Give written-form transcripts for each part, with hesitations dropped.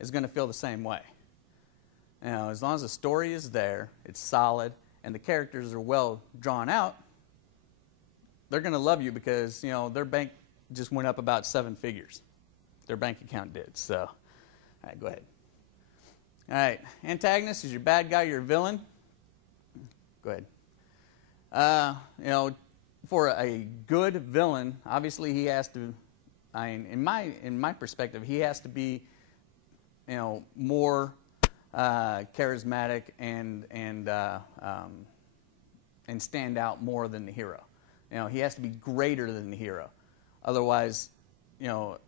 is going to feel the same way. You know, as long as the story is there, it's solid, and the characters are well drawn out, they're going to love you because, you know, their bank just went up about 7 figures. Their bank account did. So, all right, go ahead. All right, antagonist is your bad guy, your villain. Go ahead. You know, for a good villain, obviously he has to, I mean, in my perspective, he has to be, you know, more charismatic and stand out more than the hero. You know, he has to be greater than the hero. Otherwise, you know,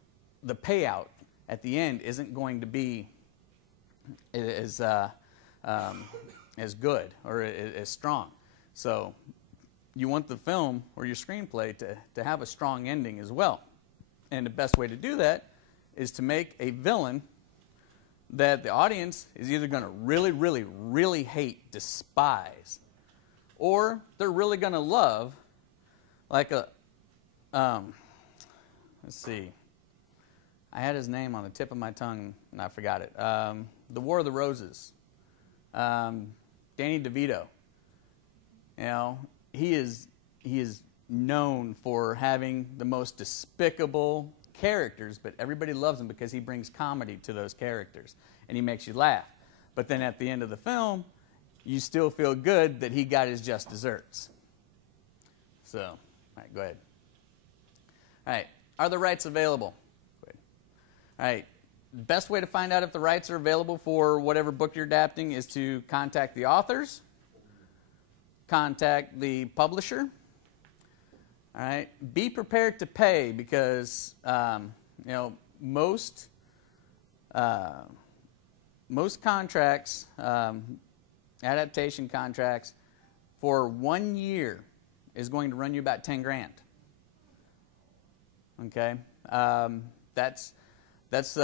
the payout at the end isn't going to be as good or as strong. So you want the film or your screenplay to have a strong ending as well. And the best way to do that is to make a villain that the audience is either going to really, really, really hate, despise, or they're really going to love, like a, let's see, I had his name on the tip of my tongue and I forgot it. The War of the Roses. Danny DeVito. You know, he is known for having the most despicable characters, but everybody loves him because he brings comedy to those characters and he makes you laugh. But then at the end of the film, you still feel good that he got his just desserts. So, all right, go ahead. All right, are the rights available? Go ahead. All right, the best way to find out if the rights are available for whatever book you're adapting is to contact the authors, contact the publisher. All right, be prepared to pay because you know, most contracts, adaptation contracts, for 1 year is going to run you about 10 grand. Okay, that's you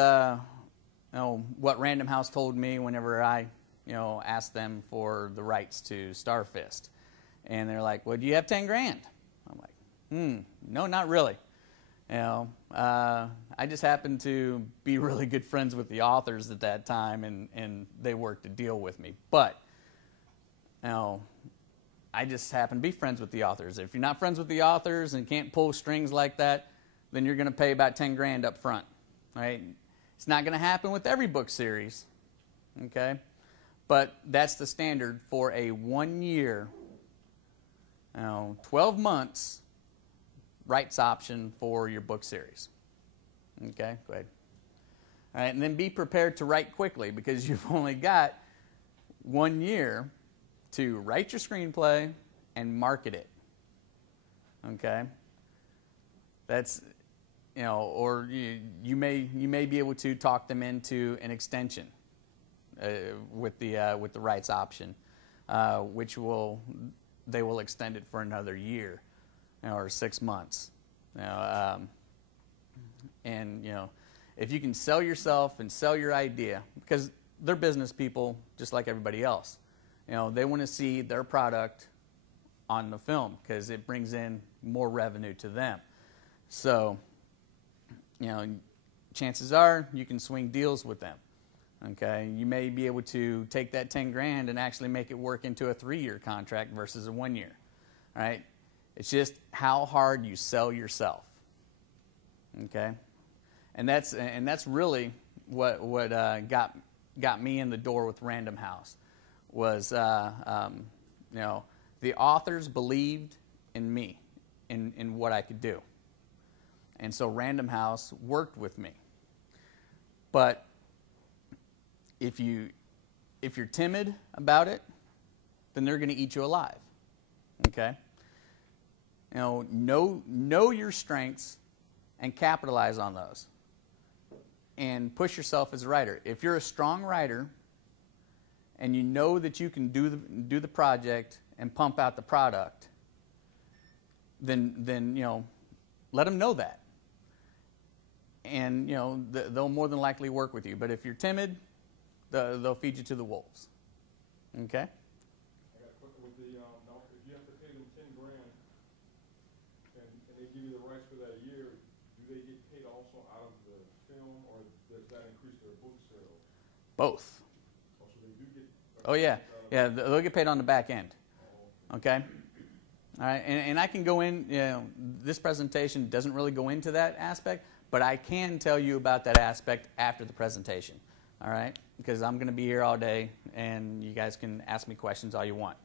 know, what Random House told me whenever I, you know, asked them for the rights to Starfist, and they're like, "Well, do you have 10 grand?" I'm like, no, not really. You know, I just happened to be really good friends with the authors at that time, and they worked a deal with me. But, you know, I just happen to be friends with the authors. If you're not friends with the authors and can't pull strings like that, then you're going to pay about 10 grand up front, right? It's not going to happen with every book series, okay? But that's the standard for a 1 year, you know, 12 months rights option for your book series. Okay, go ahead. All right, and then be prepared to write quickly because you've only got 1 year to write your screenplay and market it. Okay, that's, you know, or you may be able to talk them into an extension with the rights option, which they will extend it for another year, you know, or 6 months. You know, and you know, if you can sell yourself and sell your idea, because they're business people just like everybody else. You know, they want to see their product on the film because it brings in more revenue to them. So, you know, chances are you can swing deals with them. Okay, you may be able to take that 10 grand and actually make it work into a 3-year contract versus a 1 year. All right, it's just how hard you sell yourself. Okay, and that's really what got me in the door with Random House was you know, the authors believed in me, in what I could do, and so Random House worked with me. But if you're timid about it, then they're going to eat you alive. Okay? You know your strengths and capitalize on those. And push yourself as a writer. If you're a strong writer and you know that you can do the project and pump out the product, then you know, let them know that. And you know, they'll more than likely work with you. But if you're timid, they'll feed you to the wolves. Okay? I got a question with the, now, if you have to pay them 10 grand and they give you the rights for that year, do they get paid also out of the film, or does that increase their book sales? Both. Oh, so they do get. Oh, yeah. Yeah, they'll get paid on the back end. Okay? All right, and I can go in, this presentation doesn't really go into that aspect, but I can tell you about that aspect after the presentation. All right? Because I'm going to be here all day, and you guys can ask me questions all you want.